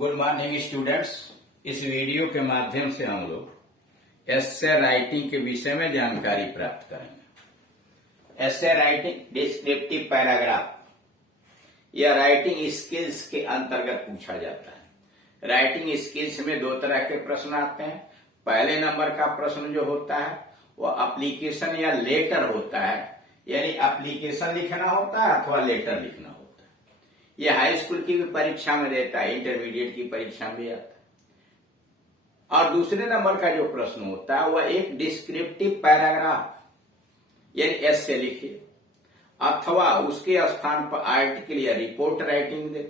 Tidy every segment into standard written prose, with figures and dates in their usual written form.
Good morning students. इस video के माध्यम से हम लोग एस्से राइटिंग के विषय में जानकारी प्राप्त करेंगे। एस्से राइटिंग डिस्क्रिप्टिव पैराग्राफ यह राइटिंग स्किल्स के अंतर्गत पूछा जाता है। राइटिंग स्किल्स में दो तरह के प्रश्न आते हैं। पहले नंबर का प्रश्न जो होता है वह एप्लीकेशन या लेटर होता है, यानी एप्लीकेशन लिखना होता है अथवा लेटर लिखना होता है। यह हाई स्कूल की भी परीक्षा में रहता है, इंटरमीडिएट की परीक्षा में भी आता है। और दूसरे नंबर का जो प्रश्न होता है वह एक डिस्क्रिप्टिव पैराग्राफ यानी एस्से लिखिए अथवा उसके स्थान पर आर्टिकल या रिपोर्ट राइटिंग दे।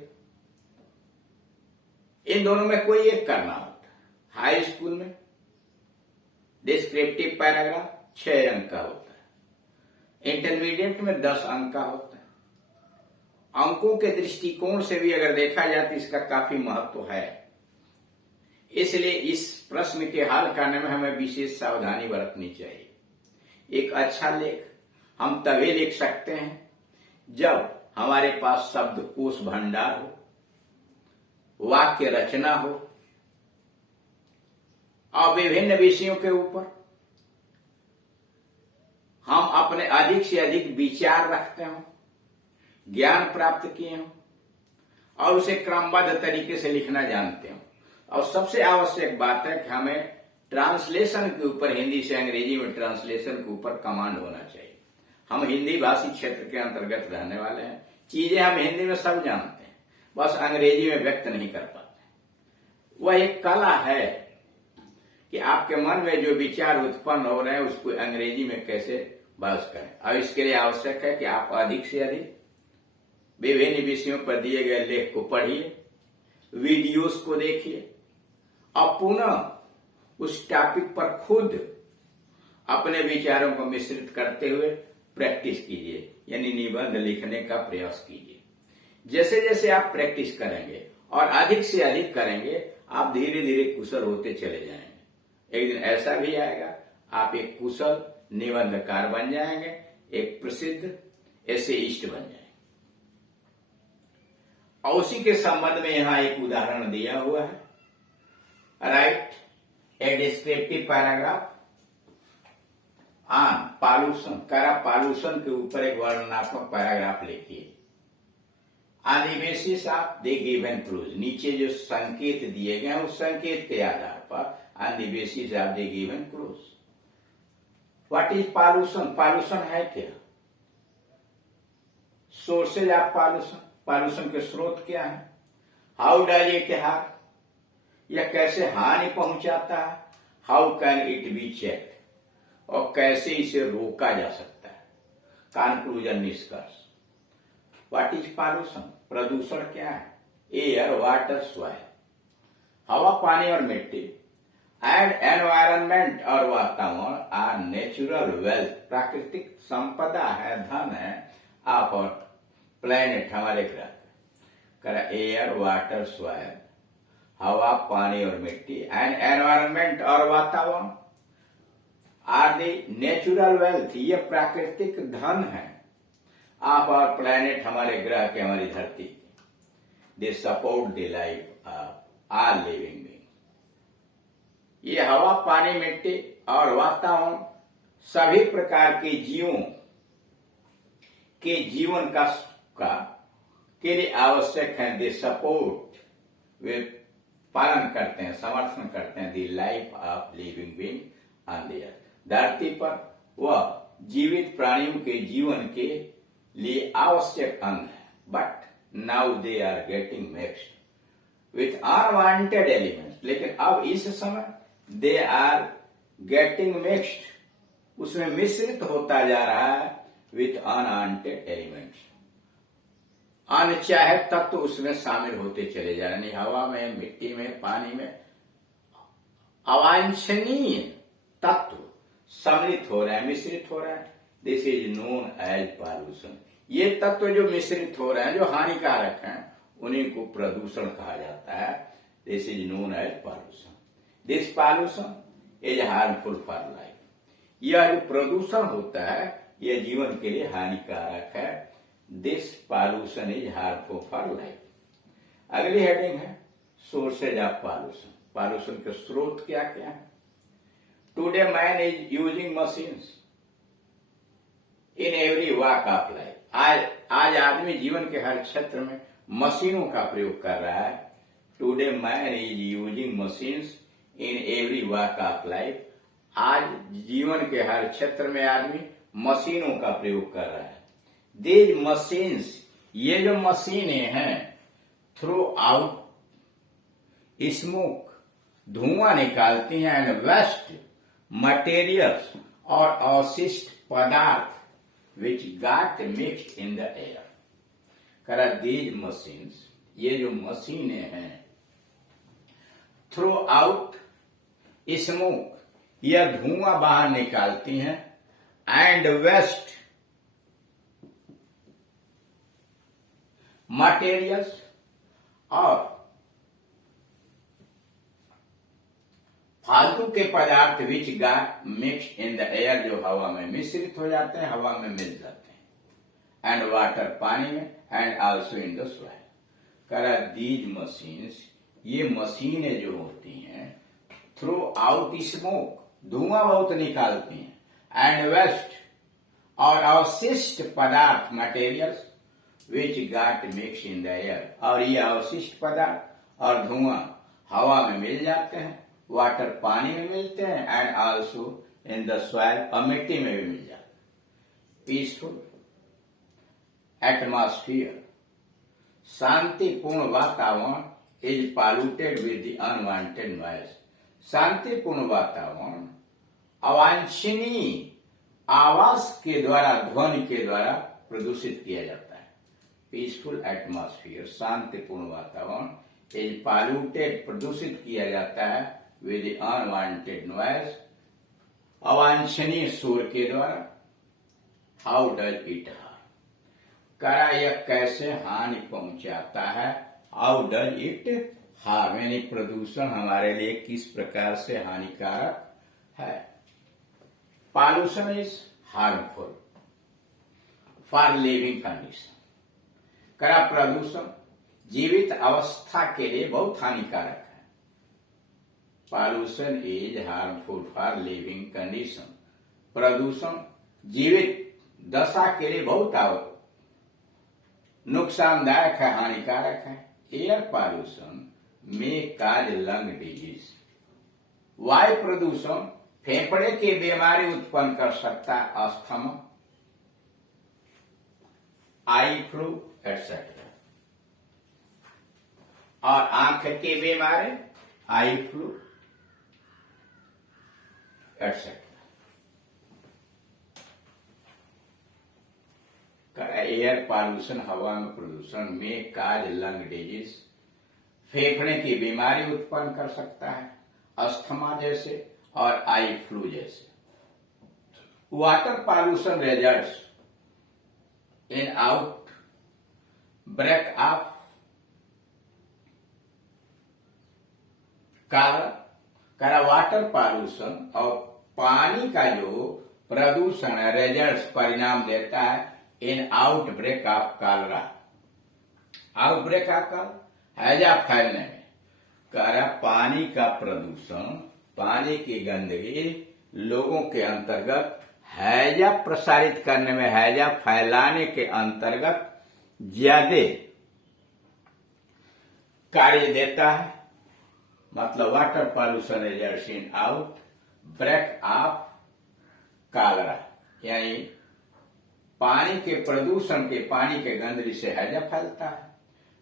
इन दोनों में कोई एक करना होता है। हाई स्कूल में डिस्क्रिप्टिव पैराग्राफ 6 अंक का होता है, इंटरमीडिएट में 10 अंक का होता है। अंकों के दृष्टिकोण से भी अगर देखा जाए तो इसका काफी महत्व है, इसलिए इस प्रश्न के हल करने में हमें विशेष सावधानी बरतनी चाहिए। एक अच्छा लेख हम तभी लिख सकते हैं जब हमारे पास शब्दकोश भंडार हो, वाक्य रचना हो और विभिन्न विषयों के ऊपर हम अपने अधिक से अधिक विचार रखते हो, ज्ञान प्राप्त किए हो और उसे क्रमबद्ध तरीके से लिखना जानते हो। और सबसे आवश्यक बात है कि हमें ट्रांसलेशन के ऊपर, हिंदी से अंग्रेजी में ट्रांसलेशन के ऊपर कमांड होना चाहिए। हम हिंदी भाषी क्षेत्र के अंतर्गत रहने वाले हैं, चीजें हम हिंदी में सब जानते हैं, बस अंग्रेजी में व्यक्त नहीं कर पाते। वह एक कला है कि आपके मन में जो विचार उत्पन्न हो रहे हैं उसको अंग्रेजी में कैसे बयां करें। और इसके लिए आवश्यक है कि आप अधिक से अधिक विभिन्न विषयों पर दिए गए लेख को पढ़िए, वीडियोस को देखिए और पुनः उस टॉपिक पर खुद अपने विचारों को मिश्रित करते हुए प्रैक्टिस कीजिए, यानी निबंध लिखने का प्रयास कीजिए। जैसे जैसे आप प्रैक्टिस करेंगे और अधिक से अधिक करेंगे, आप धीरे धीरे कुशल होते चले जाएंगे। एक दिन ऐसा भी आएगा आप एक कुशल निबंधकार बन जाएंगे, एक प्रसिद्ध एसेइस्ट बन जाएंगे। और उसी के संबंध में यहां एक उदाहरण दिया हुआ है। Right A descriptive paragraph on pollution. Pollution के ऊपर एक वर्णनात्मक पैराग्राफ लिखिए। On the basis of the given clues, नीचे जो संकेत दिए गए हैं उस संकेत के आधार पर, on the basis of the given clues. What is pollution? Pollution है क्या? सोर्सेज ऑफ पॉल्यूशन, पॉल्यूशन के स्रोत क्या है? हाउ डज इट हार्म, यह कैसे हानि पहुंचाता है? How can it be checked, और कैसे इसे रोका जा सकता है? कंक्लूजन, निष्कर्ष। What is pollution? प्रदूषण क्या है? एयर, वाटर, सॉइल, हवा, पानी और मिट्टी। एंड एनवायरनमेंट और वातावरण आर नेचुरल वेल्थ, प्राकृतिक संपदा है, धन है ऑफ आवर प्लेनेट, हमारे ग्रह। एयर, वाटर, सॉइल, हवा, पानी और मिट्टी। एंड एनवायरनमेंट और वातावरण आर द नेचुरल वेल्थ, ये प्राकृतिक धन है ऑफ आवर प्लेनेट, हमारे ग्रह के, हमारी धरती के। They support the life of all living being. ये हवा, पानी, मिट्टी और वातावरण सभी प्रकार के जीवों के जीवन का के लिए आवश्यक है। दे सपोर्ट, वे पालन करते हैं, समर्थन करते हैं, the life of living being on the earth, धरती पर वह जीवित प्राणियों के जीवन के लिए आवश्यक अंग है। But now they are getting mixed with unwanted elements, लेकिन अब इस समय दे आर गेटिंग मिक्स्ड, उसमें मिश्रित होता जा रहा है विथ अनवांटेड एलिमेंट्स, अनचाहे तत्व उसमें शामिल होते चले जा रहे हैं। हवा में, मिट्टी में, पानी में अवांछनीय तत्व सम्मिलित हो रहे हैं, मिश्रित हो रहे हैं। This is known as pollution. ये तत्व जो मिश्रित हो रहे हैं, जो हानिकारक हैं, उन्हीं को प्रदूषण कहा जाता है। This is known as pollution. This pollution is harmful for life. यह जो प्रदूषण होता है यह जीवन के लिए हानिकारक है। This pollution is harmful for life. अगली हेडिंग है सोर्सेज ऑफ पॉल्यूशन, पॉल्यूशन के स्रोत क्या क्या है। Today man is using machines in every walk of life. आज आदमी जीवन के हर क्षेत्र में मशीनों का प्रयोग कर रहा है। Today man is using machines in every walk of life. आज जीवन के हर क्षेत्र में आदमी मशीनों का प्रयोग कर रहा है। दीज मशीन्स, ये जो मशीनें हैं, थ्रो आउट स्मोक, धुआं निकालती हैं, एंड वेस्ट मटेरियल्स, और अवशिष्ट पदार्थ which got mixed in the air। करा these machines, ये जो मशीनें हैं, थ्रो आउट स्मोक, यह धुआं बाहर निकालती हैं, एंड वेस्ट मटेरियल्स, और फालतू के पदार्थ which got mixed in the air, जो हवा में मिश्रित हो जाते हैं, हवा में मिल जाते हैं, एंड वाटर, पानी में, and also in the soil. करा दीज मशीन्स, ये मशीनें जो होती हैं, थ्रो आउट स्मोक, धुआं बहुत निकालती हैं, एंड वेस्ट, और अवशिष्ट पदार्थ, materials, which got mix in the air, और ये अवशिष्ट पदार्थ और धुआं हवा में मिल जाते हैं, वाटर पानी में मिलते हैं, and also in the soil, और मिट्टी में भी मिल जाते हैं। पीसफुल एटमॉस्फियर, शांतिपूर्ण वातावरण, is polluted with the unwanted noise. शांतिपूर्ण वातावरण अवांछनीय आवाज के द्वारा, ध्वनि के द्वारा प्रदूषित किया जाता है। पीसफुल एटमॉस्फियर, शांतिपूर्ण वातावरण, इज पॉल्यूटेड, प्रदूषित किया जाता है, विद अनवांटेड नॉइज, अवांछनीय शोर के द्वारा। हाउ डज इट हार्म, करा यह कैसे हानि पहुंचाता है। हाउ डज इट हार्म, यानी प्रदूषण हमारे लिए किस प्रकार से हानिकारक है। Pollution is harmful for living condition, करा प्रदूषण जीवित अवस्था के लिए बहुत हानिकारक है। Pollution is harmful for living condition, प्रदूषण जीवित दशा के लिए बहुत नुकसानदायक है, हानिकारक है। एयर पॉल्यूशन में काज लंग डिजीज, वायु प्रदूषण फेफड़े की बीमारी उत्पन्न कर सकता है, अस्थमा, आई फ्लू एटसेट्रा, और आंख की बीमारी, eye flu etcetera. Air pollution, हवा में प्रदूषण में काज लंग डिजीज, फेफड़े की बीमारी उत्पन्न कर सकता है, अस्थमा जैसे, और आई फ्लू जैसे। Water pollution results in outbreak of करा वाटर पॉल्यूशन और पानी का जो प्रदूषण है, रिजल्ट्स, परिणाम देता है, in outbreak of cholera, outbreak of हैजा फैलने में। करा पानी का प्रदूषण, पानी की गंदगी लोगों के अंतर्गत हैजा प्रसारित करने में, हैजा फैलाने के अंतर्गत ज्यादा कार्य देता है। मतलब water pollution results in outbreak of cholera, यानी पानी के प्रदूषण के, पानी के गंदगी से हैजा फैलता है।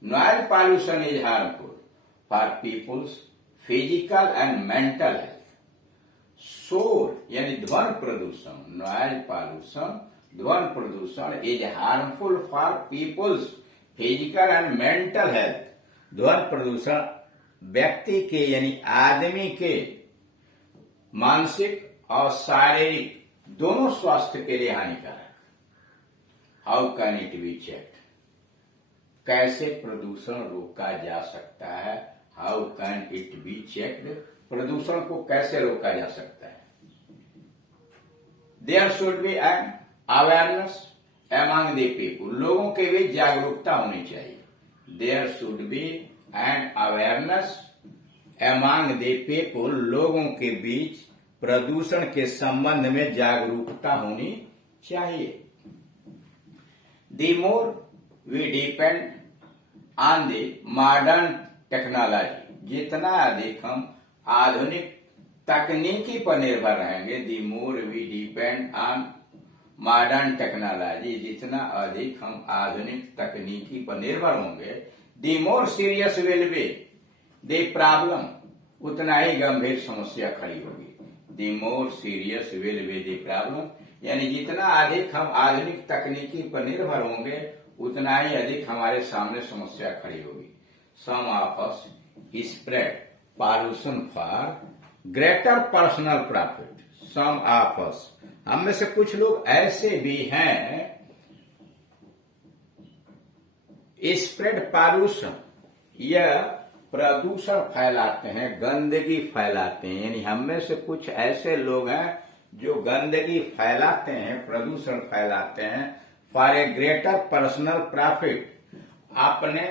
Noise pollution is harmful for people's physical and mental health, शोर यानी ध्वनि प्रदूषण, नॉइज पॉल्यूशन, ध्वनि प्रदूषण is harmful for people's physical and mental health. ध्वनि प्रदूषण व्यक्ति के यानी आदमी के मानसिक और शारीरिक दोनों स्वास्थ्य के लिए हानिकारक। How can it be checked, कैसे प्रदूषण रोका जा सकता है। How can it be checked, प्रदूषण को कैसे रोका जा सकता है। There should be an awareness among the people, लोगों के बीच जागरूकता होनी चाहिए। There should be and awareness among the people, लोगों के बीच प्रदूषण के संबंध में जागरूकता होनी चाहिए। The more we depend on the modern technology, जितना अधिक हम आधुनिक तकनीकी पर निर्भर रहेंगे, the more we depend on modern technology, जितना अधिक हम आधुनिक तकनीकी पर निर्भर होंगे, the more serious will be the problem, उतना ही गंभीर समस्या खड़ी होगी। The more serious will be the problem, यानी जितना अधिक हम आधुनिक तकनीकी पर निर्भर होंगे, उतना ही अधिक हमारे सामने समस्या खड़ी होगी। Some of us spread pollution for greater personal profit. Some of us, हम में से कुछ लोग ऐसे भी हैं, स्प्रेड पॉल्यूशन, यह प्रदूषण फैलाते हैं, गंदगी फैलाते हैं, यानी हम में से कुछ ऐसे लोग हैं जो गंदगी फैलाते हैं, प्रदूषण फैलाते हैं, for a greater personal profit, अपने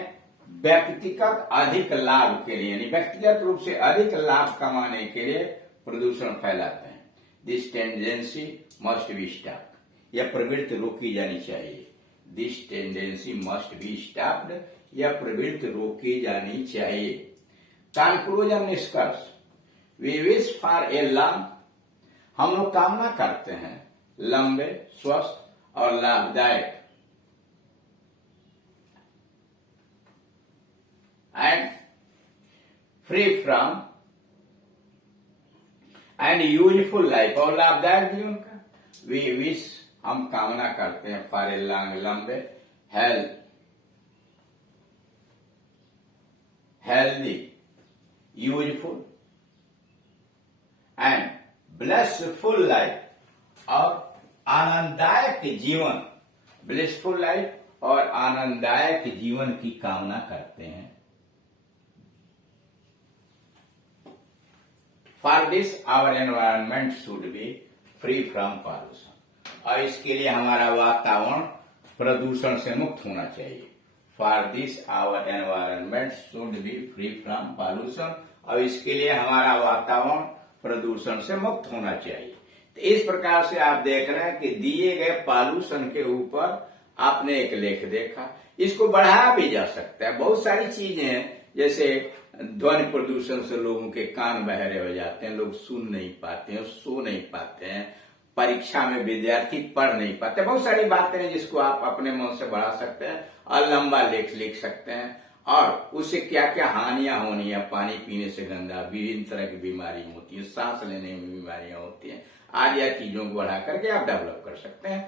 व्यक्तिगत अधिक लाभ के लिए, यानी व्यक्तिगत रूप से अधिक लाभ कमाने के लिए प्रदूषण फैलाते हैं। This tendency must be stopped, यह प्रवृत्ति रोकी जानी चाहिए। This tendency must be stopped, यह प्रवृत्ति रोकी जानी चाहिए। कंक्लूजन, निष्कर्ष, we wish for a long, हम लोग कामना करते हैं लंबे, स्वस्थ और लाभदायक and free from and useful life, और लाभदायक जीवन का। वी विश, हम कामना करते हैं फॉर ए लॉन्ग, लंबे, healthy, useful and blessful life, और आनंददायक जीवन, ब्लेसफुल लाइफ और आनंददायक जीवन की कामना करते हैं। For this our environment should be free from pollution, और इसके लिए हमारा वातावरण प्रदूषण से मुक्त होना चाहिए। For this our environment should be free from pollution, और इसके लिए हमारा वातावरण प्रदूषण से मुक्त होना चाहिए। तो इस प्रकार से आप देख रहे हैं कि दिए गए पॉल्यूशन के ऊपर आपने एक लेख देखा, इसको बढ़ाया भी जा सकता है। बहुत सारी चीजें हैं, जैसे ध्वनि प्रदूषण से लोगों के कान बहरे हो जाते हैं, लोग सुन नहीं पाते हैं, सो नहीं पाते हैं, परीक्षा में विद्यार्थी पढ़ नहीं पाते। बहुत सारी बातें हैं जिसको आप अपने मन से बढ़ा सकते हैं और लंबा लेख लिख सकते हैं, और उससे क्या क्या हानियां होनी है। पानी पीने से गंदा, विभिन्न तरह की बीमारी होती है, सांस लेने में बीमारियां होती हैं, आदि चीजों को बढ़ा करके आप डेवलप कर सकते हैं।